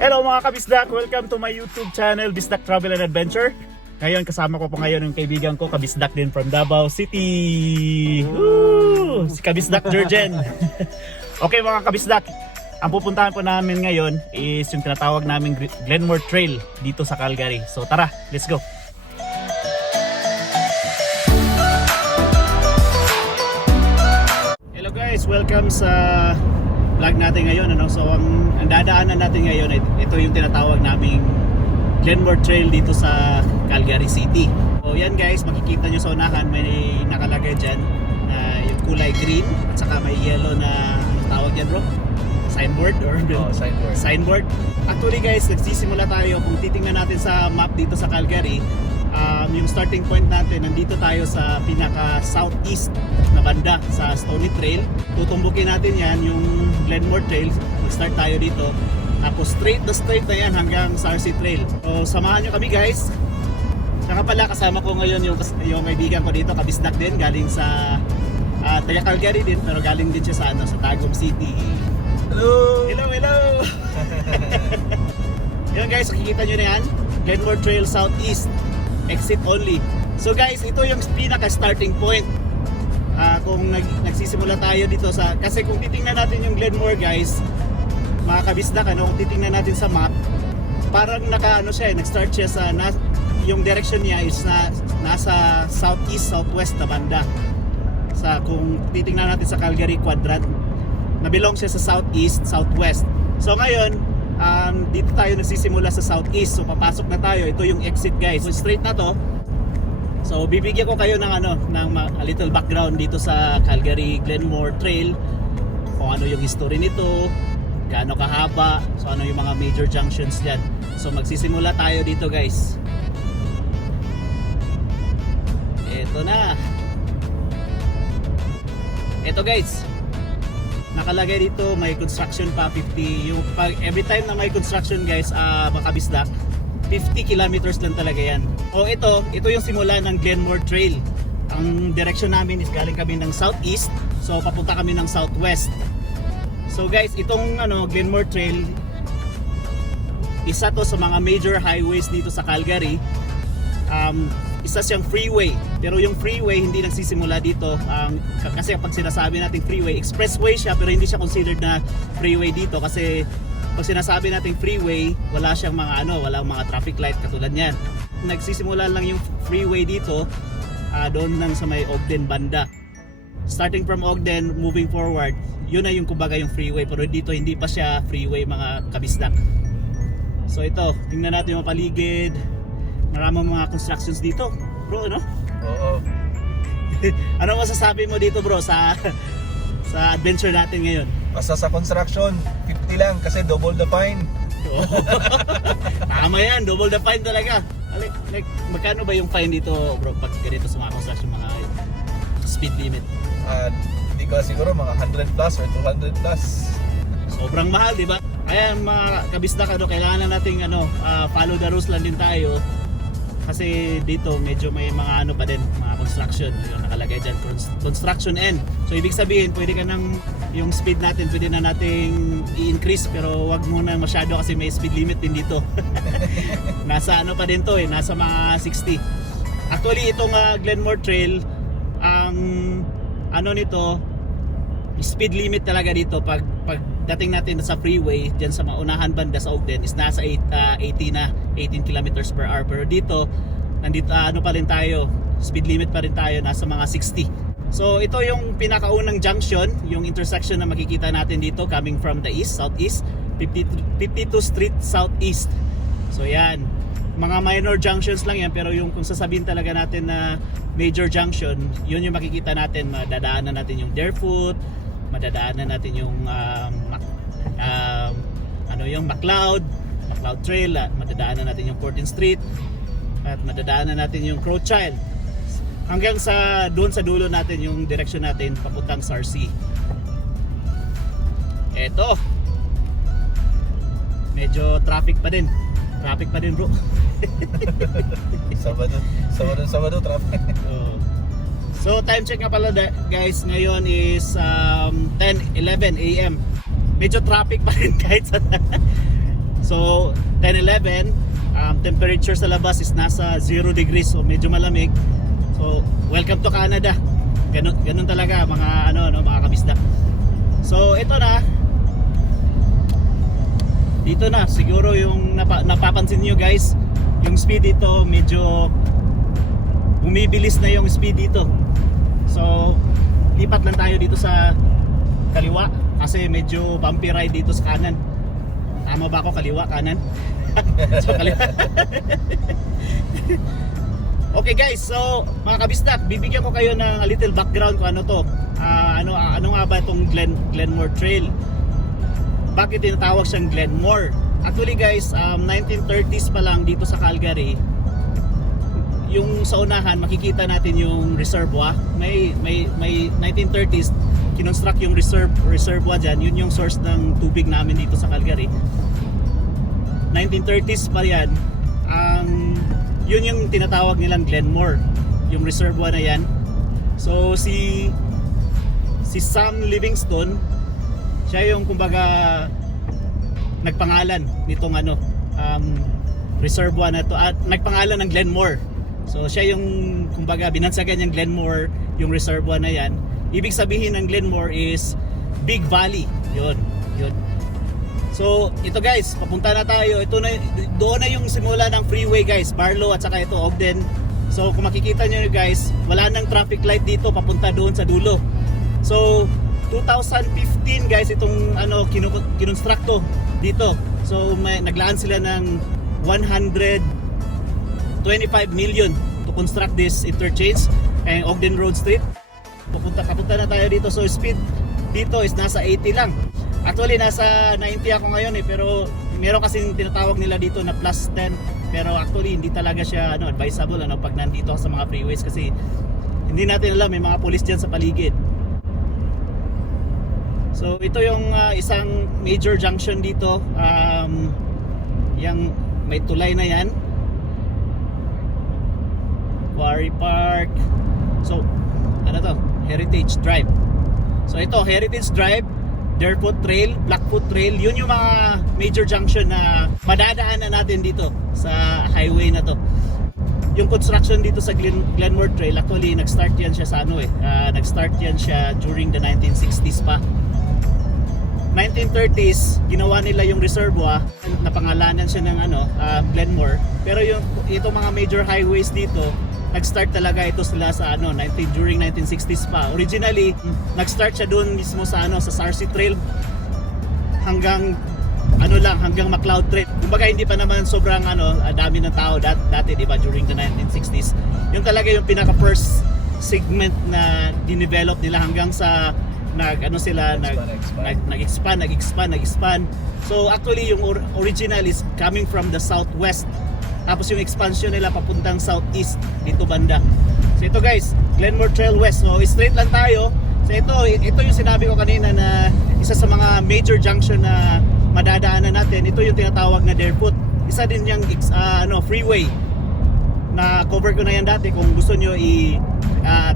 Hello mga kabisdak! Welcome to my YouTube channel, Bisdak Travel and Adventure. Ngayon kasama ko po ngayon yung kaibigan ko, kabisdak din from Davao City. Woo! Si kabisdak Jurgen. Okay mga kabisdak, ang pupuntahan po namin ngayon is yung tinatawag naming Glenmore Trail dito sa Calgary. So tara, let's go! Hello guys, welcome sa vlog natin ngayon. So ang dadaanan natin ngayon, ito yung tinatawag naming Glenmore Trail dito sa Calgary City. So yan guys, makikita nyo sa unahan may nakalagay dyan yung kulay green at saka may yellow na tawag yan bro? Signboard or signboard. Signboard. Actually guys, nagsisimula tayo. Kung titingnan natin sa map dito sa Calgary, yung starting point natin, nandito tayo sa pinaka southeast na banda sa Stony Trail. Tutumbukin natin yan, yung Glenmore Trail. Mag-start tayo dito. Tapos straight na yan hanggang Sarcee Trail. So samahan nyo kami guys. Saka pala kasama ko ngayon yung kaibigan ko dito, kabisdak din, galing sa taga Calgary din, pero galing din siya sa Tagum City. Hello! Hello! Yun guys, makikita nyo na yan, Glenmore Trail Southeast, exit only. So guys, ito yung pinaka starting point. Kung nagsisimula tayo dito kasi kung titingnan natin yung Glenmore guys, mga kabisdak, kung titingnan natin sa map, parang nag-start siya sa yung direction niya is nasa southeast, southwest na banda. Kung titingnan natin sa Calgary quadrant, nabilong siya sa southeast, southwest. So ngayon, dito tayo nagsisimula sa southeast. So papasok na tayo. Ito yung exit guys. So straight na to. So bibigyan ko kayo ng a little background dito sa Calgary Glenmore Trail. Kung ano yung history nito, gaano kahaba, so ano yung mga major junctions diyan. So magsisimula tayo dito guys. Ito na. Ito guys, nakalagay dito may construction pa 50. Every time na may construction guys, makabisdak, 50 kilometers lang talaga yan. O ito yung simula ng Glenmore Trail. Ang direction namin is galing kami ng southeast, so papunta kami ng southwest. So guys, itong Glenmore Trail, isa to sa mga major highways dito sa Calgary. Isa siyang freeway, pero yung freeway hindi nagsisimula dito, kasi kapag sinasabi natin freeway, expressway siya pero hindi siya considered na freeway dito, kasi pag sinasabi natin freeway, wala siyang walang mga traffic light katulad niyan. Nagsisimula lang yung freeway dito doon lang sa may Ogden banda. Starting from Ogden, moving forward, yun na yung kumbaga yung freeway, pero dito hindi pa siya freeway mga kabisdak. So ito, tingnan natin yung paligid. Maraming mga constructions dito, bro, no? Oo. Ano masasabi mo dito, bro, sa adventure natin ngayon? Basta sa construction, 50 lang kasi double the fine. Tama yan, double the fine talaga. Like, magkano ba yung fine dito, bro, pag ganito sa mga construction, mga speed limit? Hindi ko siguro mga 100 plus or 200 plus. Sobrang mahal, di ba? Kaya mga kabisdak, kailangan nating follow the rules lang din tayo. Kasi dito medyo may mga pa din, mga construction. Yung nakalagay dyan, construction end. So ibig sabihin, pwede ka yung speed natin, pwede na nating i-increase, pero wag muna masyado kasi may speed limit din dito. Nasa pa din to nasa mga 60. Actually itong Glenmore Trail, nito, speed limit talaga dito pag dating natin sa freeway diyan sa maunahan banda sa Ogden is nasa 18 kilometers per hour, pero dito nandito pa rin tayo, speed limit pa rin tayo, nasa mga 60. So ito yung pinakaunang junction, yung intersection na makikita natin dito coming from the east, southeast, 52 Street Southeast. So yan, mga minor junctions lang yan, pero yung kung sasabihin talaga natin na major junction, yun yung makikita natin. Madadaanan natin yung Deerfoot, madadaanan natin yung yung McLeod Trail, madadaanan natin yung 14th Street, at madadaanan natin yung Crowchild, hanggang doon sa dulo natin yung direction natin papuntang Sarcee. Eto, medyo traffic pa din bro. Sabado traffic. So time check nga pala guys, ngayon is 10:11 AM. Medyo traffic pa rin kahit sa So 10-11, temperature sa labas is nasa 0 degrees, so medyo malamig. So welcome to Canada. Ganun talaga mga mga kabisda. So ito na. Dito na siguro yung napapansin niyo guys, yung speed dito medyo bumibilis na yung speed dito. So lipat lang tayo dito sa kaliwa kasi medyo bumpy ride dito sa kanan. Tama ba ako, kaliwa, kanan? So kaliwa. Okay guys, so mga kabisdak, bibigyan ko kayo ng a little background kung ano to. Ano nga ba itong Glenmore Trail? Bakit tinatawag siyang Glenmore? Actually guys, 1930s pa lang dito sa Calgary, yung sa unahan makikita natin yung reservoir. May 1930s kinonstruct yung reservoir dyan. Yun yung source ng tubig namin dito sa Calgary. 1930s pa yan. Yun yung tinatawag nilang Glenmore, yung reservoir na yan. So si Sam Livingstone, siya yung kumbaga nagpangalan nitong reservoir na to, at nagpangalan ng Glenmore. So siya yung kumbaga binansagan yung Glenmore, yung reservoir na yan. Ibig sabihin ng Glenmore is Big Valley. Yun. So ito guys, papunta na tayo. Ito na, doon na yung simula ng freeway guys, Barlow at saka ito Ogden. So kung makikita nyo guys, wala nang traffic light dito papunta doon sa dulo. So 2015 guys itong kinonstruct to dito. So naglaan sila ng 125 million to construct this interchange and Ogden Road Street. Papunta na tayo dito. So speed dito is nasa 80 lang. Actually nasa 90 ako ngayon pero meron kasing tinatawag nila dito na plus 10, pero actually hindi talaga siya advisable pag nandito sa mga freeways kasi hindi natin alam, may mga police diyan sa paligid. So ito yung isang major junction dito, yung may tulay na yan, Quarry Park. So Heritage Drive. So ito Heritage Drive, Deerfoot Trail, Blackfoot Trail, yun yung mga major junction na madadaanan natin dito sa highway na to. Yung construction dito sa Glenmore Trail, actually nag-start yan siya sa nag-start yan siya during the 1960s pa. 1930s, ginawa nila yung reservoir, napangalanan siya ng Glenmore. Pero itong mga major highways dito, nag-start talaga ito sila sa during 1960s pa. Originally, nag-start siya doon mismo sa sa Sarcee Trail hanggang hanggang McLeod Trail. Kumbaga hindi pa naman sobrang dami ng tao dati, di ba, during the 1960s. Yung talaga yung pinaka first segment na dinevelop nila hanggang sa nag-expand. So actually yung original is coming from the southwest. Tapos yung expansion nila papuntang southeast dito banda. So ito guys, Glenmore Trail West. So straight lang tayo. So ito yung sinabi ko kanina na isa sa mga major junction na madadaanan natin. Ito yung tinatawag na Deerfoot. Isa din yung freeway na cover ko na yan dati. Kung gusto nyo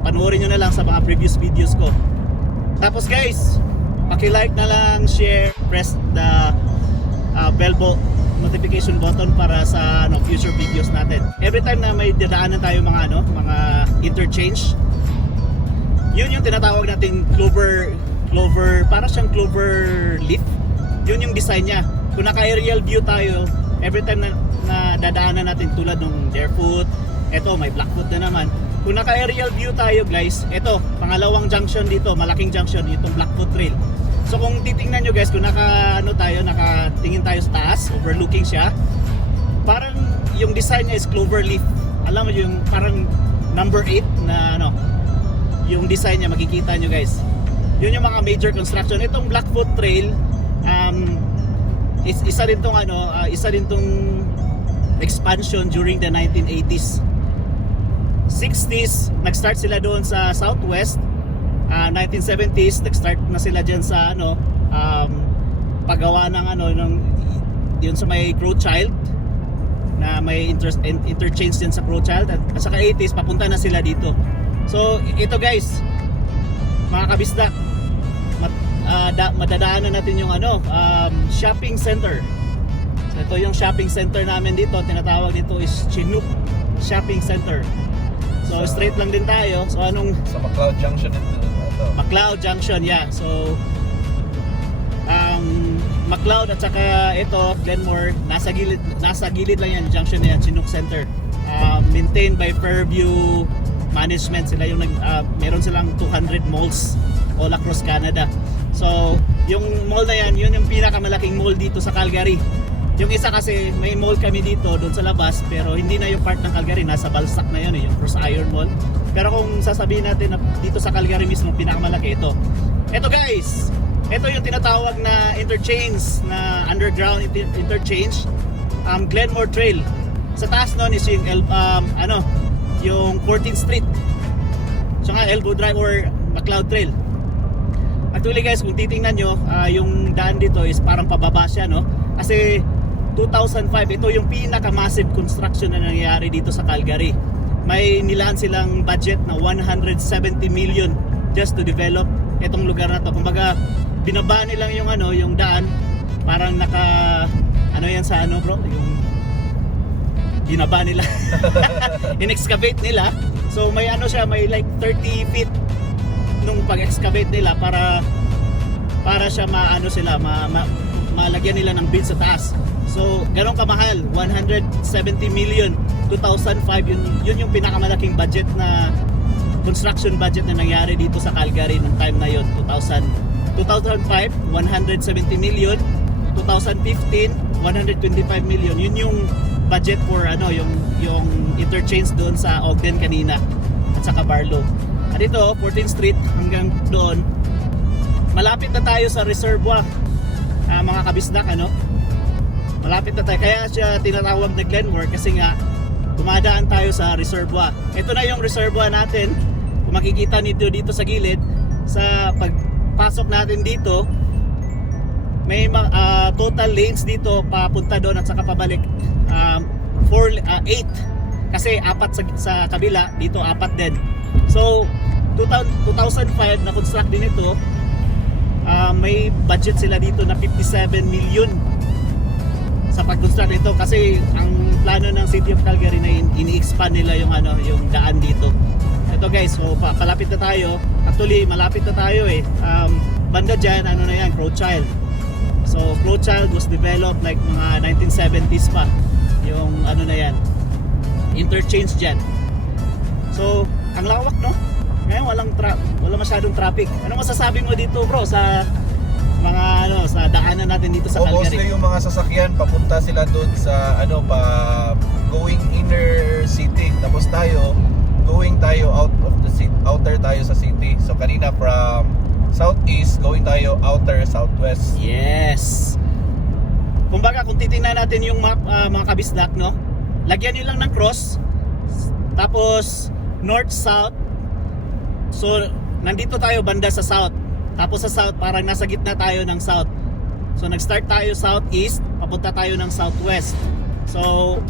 panoorin nyo na lang sa mga previous videos ko. Tapos guys, paki-like na lang, share, press the bell notification button para sa future videos natin. Every time na may dadaanan tayo mga interchange, yun yung tinatawag nating clover, para siyang clover leaf. Yun yung design niya. Kung naka-aerial view tayo, every time na dadaanan natin tulad ng Deerfoot, eto may Blackfoot na naman. Kung naka-aerial view tayo guys, eto pangalawang junction dito, malaking junction, itong Blackfoot Trail. So kung titingnan nyo guys, kung nakatingin tayo sa taas, overlooking siya, parang yung design niya is clover leaf. Alam mo yung parang number 8 na yung design niya, makikita nyo guys. Yun yung mga major construction. Itong Blackfoot Trail, isa rin tong expansion during the 1980s. 60s, nag-start sila doon sa southwest. 1970s, nag-start na sila dyan sa paggawa ng yun sa may Crowchild, na may interchange din sa Crowchild, at saka 80s papunta na sila dito. So ito guys, mga kabisdak, madadaanan natin yung shopping center. Ito yung shopping center namin dito. Tinatawag dito is Chinook Shopping Center. So straight lang din tayo. So anong Sa McLeod Junction ito. McLeod Junction, yeah. So McLeod at saka ito Glenmore, nasa gilid lang yan, junction na yan, Chinook Center. Maintained by Fairview Management. Sila yung meron silang 200 malls all across Canada. So yung mall na yan, yun yung pinakamalaking mall dito sa Calgary. Yung isa kasi may mall kami dito doon sa labas, pero hindi na yung part ng Calgary, nasa Balzac na yun, yung Cross Iron Mall. Pero kung sasabihin natin na dito sa Calgary mismo pinakamalaki ito. Ito guys, ito yung tinatawag na interchange, na underground interchange, Glenmore Trail. Sa taas nun is yung yung 14th Street. So nga Elbow Drive or McLeod Trail. Actually guys, kung titingnan nyo, yung daan dito is parang pababa siya, no? Kasi 2005, ito yung pinaka-massive construction na nangyayari dito sa Calgary. May nilaan silang budget na 170 million just to develop itong lugar na to. Kumbaga, binaba nilang yung daan, parang yan sa bro, yung binaba nila. In-excavate nila. So may siya, may like 30 feet nung pag-excavate nila para siya malagyan nila ng bridge sa taas. So, ganun kamahal, 170 million, 2005, yun yung pinakamalaking budget na construction budget na nangyari dito sa Calgary nung time na yun, 2005, 170 million, 2015, 125 million. Yun yung budget for yung interchange doon sa Ogden kanina at saka Barlow. At ito, 14th Street hanggang doon, malapit na tayo sa reservoir, mga kabisdak, malapit na tayo. Kaya siya tinatawag na Glenmore kasi nga dumadaan tayo sa reservoir. Ito na yung reservoir natin. Kung makikita nito dito sa gilid, sa pagpasok natin dito, may total lanes dito papunta doon at saka pabalik, 8 kasi 4 sa kabila, dito 4 din. So 2005 na construct din ito. May budget sila dito na 57 million sa pag-construct nito kasi ang plano ng City of Calgary na ini-expand nila yung daan dito. Ito guys, so palapit na tayo. Actually, malapit na tayo banda dyan, na yan, Crowchild. So Crowchild was developed like mga 1970s pa. Yung na yan, interchange dyan. So ang lawak, no? Ngayon wala masyadong traffic. Ano masasabi mo dito, bro, sa mga sa daanan natin dito sa Calgary? Mostly yung mga sasakyan papunta sila doon sa going inner city. Tapos going tayo out of the city, outer tayo sa city. So kanina from southeast going tayo outer southwest. Yes. Kumbaga kung titingnan natin yung map, mga kabisdak, no? Lagyan niyo lang ng cross. Tapos north south. So nandito tayo banda sa south. Tapos sa south, parang nasa gitna tayo ng south. So nag-start tayo southeast, papunta tayo ng southwest. So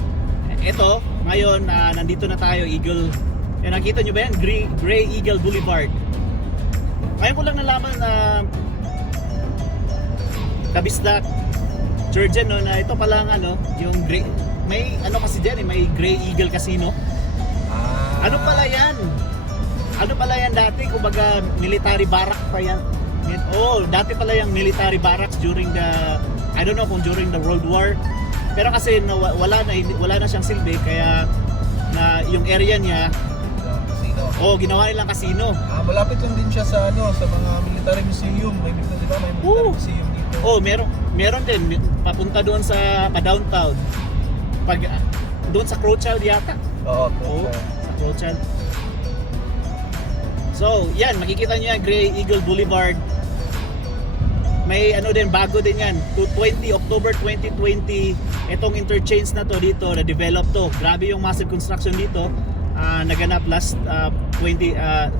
ito, ngayon nandito na tayo, Eagle. Nakita nyo ba yan? Gray Eagle Boulevard. Ngayon ko lang nalaman na kabisdak, Georgian, no, na ito pala yung gray, may kasi dyan, may Gray Eagle Casino. Ano pala yan? Dati, kumbaga military barrack pa yan. Dati pala yung military barracks during the, I don't know kung during the World War. Pero kasi wala na siyang silbi, kaya yung area niya, ginawa nilang casino. Malapit lang din siya sa sa mga military museum. May military museum dito. Meron din papunta doon sa downtown. Doon sa Crowchild yata. Oo, sa Crowchild. So, yan, makikita niyo yan, Gray Eagle Boulevard. May din, bago din yan. October 2020, itong interchange na to dito, na-develop to. Grabe yung massive construction dito. Naganap last 2018,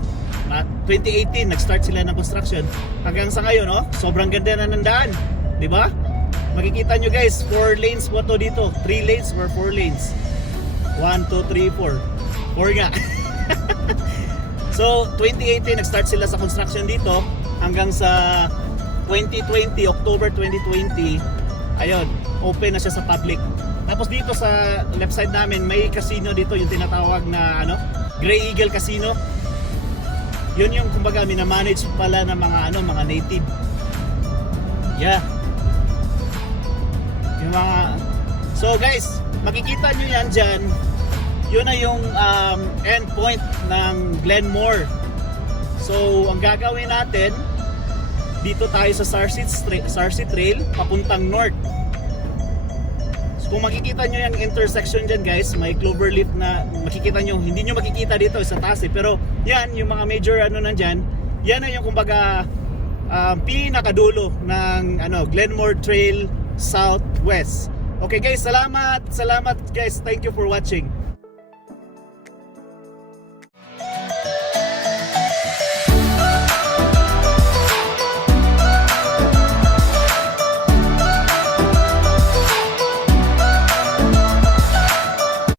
nag-start sila ng construction. Hanggang sa ngayon, sobrang ganda na ng daan. Diba? Makikita nyo guys, 4 lanes po to dito. 3 lanes or 4 lanes. 1, 2, 3, 4. 4 nga. So, 2018, nag-start sila sa construction dito hanggang sa 2020, October 2020, ayun, open na siya sa public. Tapos dito sa left side namin may casino dito, yung tinatawag na Grey Eagle Casino. Yun yung kumbaga minamanage pala ng mga native. Yeah. Yung mga so guys, makikita nyo yan dyan. Yun na yung end point ng Glenmore. So ang gagawin natin, dito tayo sa Sarsi Trail papuntang north. So kung makikita nyo yung intersection dyan guys, may cloverleaf na makikita nyo. Hindi nyo makikita dito sa taas pero yan yung mga major nandyan. Yan na yung kumbaga pinakadulo ng Glenmore Trail Southwest. Okay guys, salamat guys, thank you for watching.